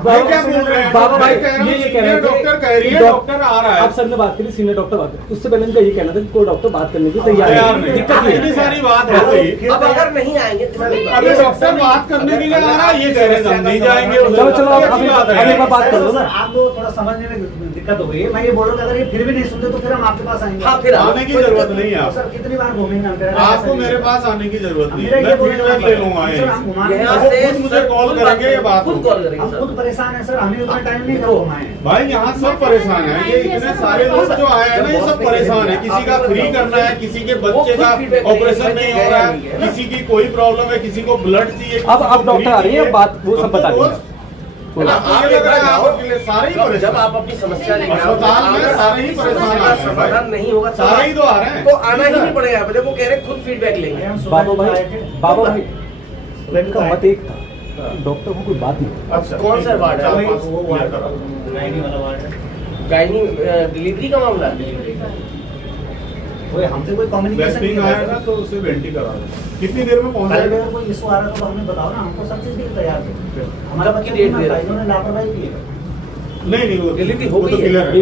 क्या बोल रहे हैं बाबा भाई ये कह रहे हैं डॉक्टर कह रही है डॉक्टर आ रहा है। आप सर ने बात करी, सीनियर डॉक्टर बात करी, उससे पहले इनका ये कहना था कि कोई डॉक्टर बात करने की तैयार नहीं। दिक्कत इतनी सारी बात है। अब अगर नहीं आएंगे अभी डॉक्टर बात करने के लिए आ रहा है, ये कह रहे हैं हम नहीं जाएंगे। चलो चलो आप बात कर लो ना। आपको थोड़ा समझने में दिक्कत हो गई है। मैं ये बोल रहा हूँ अगर ये फिर भी नहीं सुनते तो फिर हम आपके पास आएंगे। हाँ, फिर आने की जरूरत नहीं है। सर कितनी बार घूमेंगे हम? आपको मेरे पास आने की जरूरत नहीं है, मैं फीडबैक ले लूंगा। खुद मुझे कॉल करेंगे, ये बात खुद कॉल करेंगे। हम खुद परेशान है सर, हमें उतना टाइम नहीं है। भाई यहाँ सब परेशान है। ये इतने सारे लोग जो आए हैं ना, ये सब परेशान है। किसी का फ्री करना है, किसी के बच्चे का ऑपरेशन नहीं हो रहा है, किसी की कोई प्रॉब्लम है, किसी को ब्लड चाहिए। अब डॉक्टर आ रही है, बात वो सब बता देंगे। सारे ही जब आप अपनी समस्या लेकर अस्पताल में सारे ही परेशान समाधान नहीं होगा सारे ही तो आ रहे हैं, तो आना ही नहीं पड़ेगा। देखो कह रहे खुद फीडबैक लेंगे। बाबा भाई उनका मत एक था, डॉक्टर को कोई बात नहीं। अच्छा कौन सा वार्ड है? गायनी डिलीवरी का मामला वो हमसे कोई कम्युनिकेशन नहीं आया ना, तो उसे वेंटी करा दो। कितनी देर में पहुंच जाएगा? कोई इशू आ रहा तो हमें बताओ ना, हमको सब चीज के लिए तैयार थे। हमारा की डेट दे रहा है। इन्होंने लापरवाही की है। नहीं वो डिलीवरी हो गई तो है। क्लियर है।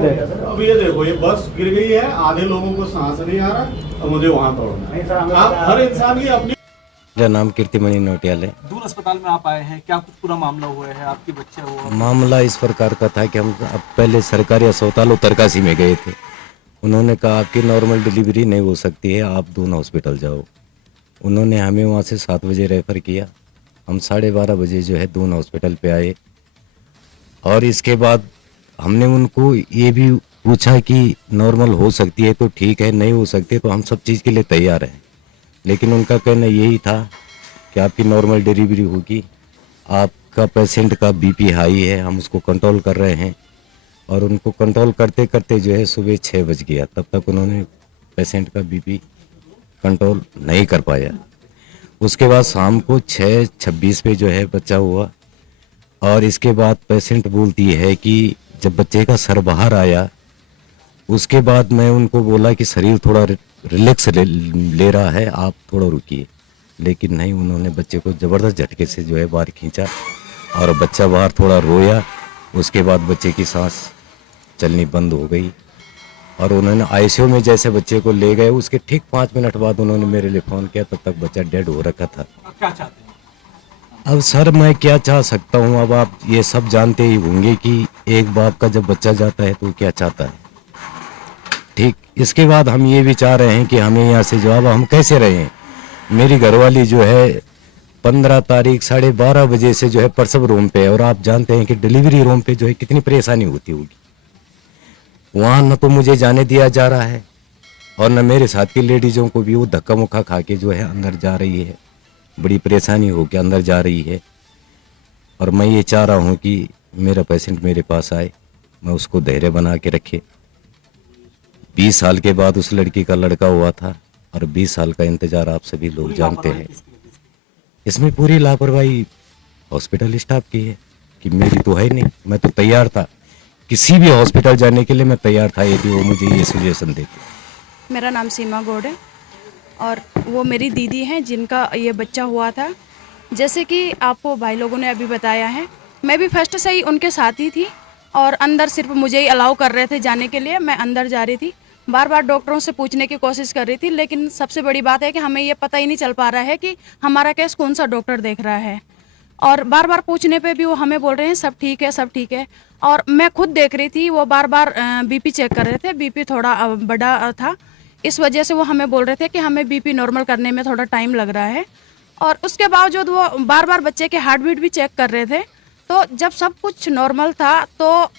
है। अब ये देखो, ये बस गिर गई है, आधे लोगों को सांस नहीं आ रहा, और मुझे वहाँ दौड़ना है। आप हर इंसान की अपनी। मेरा नाम कीर्तिमणि नोटियाल है। दूर अस्पताल में आप आए हैं, क्या कुछ पूरा मामला हुआ है? आपके बच्चे हुआ? मामला इस प्रकार का था कि हम अब पहले सरकारी अस्पताल उत्तरकाशी में गए थे। उन्होंने कहा आपकी नॉर्मल डिलीवरी नहीं हो सकती है, आप दून हॉस्पिटल जाओ। उन्होंने हमें वहाँ से 7 बजे रेफ़र किया। हम 12:30 बजे जो है दून हॉस्पिटल पे आए, और इसके बाद हमने उनको ये भी पूछा कि नॉर्मल हो सकती है तो ठीक है, नहीं हो सकती तो हम सब चीज़ के लिए तैयार हैं। लेकिन उनका कहना यही था कि आपकी नॉर्मल डिलीवरी होगी, आपका पेशेंट का बीपी हाई है, हम उसको कंट्रोल कर रहे हैं। और उनको कंट्रोल करते करते जो है सुबह 6 बज गया, तब तक उन्होंने पेशेंट का बीपी कंट्रोल नहीं कर पाया। उसके बाद शाम को 6:26 पे जो है बच्चा हुआ, और इसके बाद पेशेंट बोलती है कि जब बच्चे का सर बाहर आया, उसके बाद मैं उनको बोला कि शरीर थोड़ा रिलैक्स ले रहा है, आप थोड़ा रुकिए। लेकिन नहीं, उन्होंने बच्चे को ज़बरदस्त झटके से जो है बाहर खींचा, और बच्चा बाहर थोड़ा रोया। उसके बाद बच्चे की सांस चलनी बंद हो गई, और उन्होंने आईसीयू में जैसे बच्चे को ले गए, उसके ठीक 5 मिनट बाद उन्होंने मेरे लिए फ़ोन किया, तब तक बच्चा डेड हो रखा था। अब क्या चाहते हैं? अब सर मैं क्या चाह सकता हूँ? अब आप ये सब जानते ही होंगे कि एक बाप का जब बच्चा जाता है तो क्या चाहता है। ठीक, इसके बाद हम ये भी चाह रहे हैं कि हमें यहाँ से जवाब, हम कैसे रहें। मेरी घरवाली जो है 15 तारीख 12:30 बजे से जो है प्रसव रूम पे है, और आप जानते हैं कि डिलीवरी रूम पे जो है कितनी परेशानी होती होगी। वहाँ न तो मुझे जाने दिया जा रहा है, और न मेरे साथ की लेडीज़ों को भी वो धक्का मुक्का खा के जो है अंदर जा रही है, बड़ी परेशानी हो के अंदर जा रही है। और मैं ये चाह रहा हूँ कि मेरा पेशेंट मेरे पास आए, मैं उसको धैर्य बना के रखे। 20 साल के बाद उस लड़की का लड़का हुआ था, और 20 साल का इंतजार आप सभी लोग जानते हैं। इसमें पूरी लापरवाही हॉस्पिटल स्टाफ की है कि मेरी तो है नहीं। मैं तो तैयार था, किसी भी हॉस्पिटल जाने के लिए मैं तैयार था, यदि वो मुझे ये सजेशन देते। मेरा नाम सीमा गौड़ है, और वो मेरी दीदी हैं जिनका ये बच्चा हुआ था। जैसे कि आपको भाई लोगों ने अभी बताया है, मैं भी फर्स्ट से ही उनके साथ ही थी, और अंदर सिर्फ मुझे ही अलाउ कर रहे थे जाने के लिए। मैं अंदर जा रही थी, बार बार डॉक्टरों से पूछने की कोशिश कर रही थी, लेकिन सबसे बड़ी बात है कि हमें ये पता ही नहीं चल पा रहा है कि हमारा केस कौन सा डॉक्टर देख रहा है। और बार बार पूछने पे भी वो हमें बोल रहे हैं सब ठीक है, सब ठीक है। और मैं खुद देख रही थी, वो बार बार बीपी चेक कर रहे थे, बीपी थोड़ा बड़ा था, इस वजह से वो हमें बोल रहे थे कि हमें बीपी नॉर्मल करने में थोड़ा टाइम लग रहा है। और उसके बावजूद वो बार बार बच्चे के हार्ट बीट भी चेक कर रहे थे। तो जब सब कुछ नॉर्मल था, तो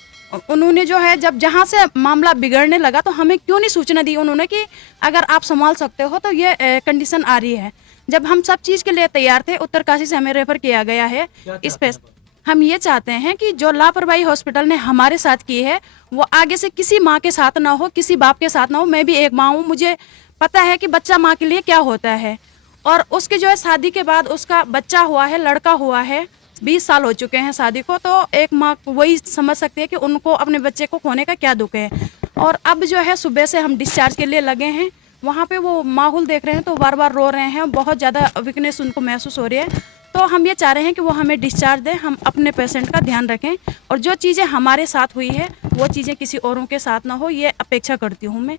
उन्होंने जो है जब जहाँ से मामला बिगड़ने लगा, तो हमें क्यों नहीं सूचना दी उन्होंने कि अगर आप संभाल सकते हो तो ये कंडीशन आ रही है। जब हम सब चीज़ के लिए तैयार थे, उत्तरकाशी से हमें रेफर किया गया है। इस पे हम ये चाहते हैं कि जो लापरवाही हॉस्पिटल ने हमारे साथ की है, वो आगे से किसी माँ के साथ ना हो, किसी बाप के साथ ना हो। मैं भी एक माँ हूँ, मुझे पता है कि बच्चा माँ के लिए क्या होता है। और उसकी जो है शादी के बाद उसका बच्चा हुआ है, लड़का हुआ है, 20 साल हो चुके हैं शादी को, तो एक माँ वही समझ सकती है कि उनको अपने बच्चे को खोने का क्या दुख है। और अब जो है सुबह से हम डिस्चार्ज के लिए लगे हैं, वहाँ पे वो माहौल देख रहे हैं तो बार बार रो रहे हैं, बहुत ज़्यादा वीकनेस उनको महसूस हो रही है। तो हम ये चाह रहे हैं कि वो हमें डिस्चार्ज दें, हम अपने पेशेंट का ध्यान रखें और जो चीज़ें हमारे साथ हुई है वो चीज़ें किसी औरों के साथ ना हो, ये अपेक्षा करती हूँ मैं।